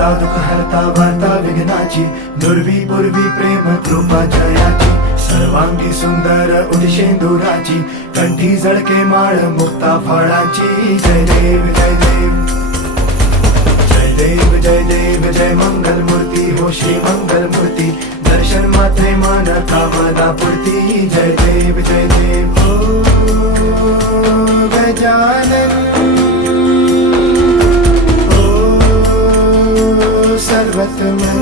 दाता दुःख हरता वार्ता विघ्नाची, दुर्वी पूर्वी प्रेम कृपा जयाची, सर्वांगी सुंदर उदिशेंदुराची, कंठी जळके माळ मुक्ता फळाची. जय देव जय देव जय देव जय देव जय मंगल मूर्ती हो श्री मंगल मूर्ती, दर्शन मात्रे मन कामना पूर्ती. जय देव जय देव ओ गजानन ओ सर्वतमन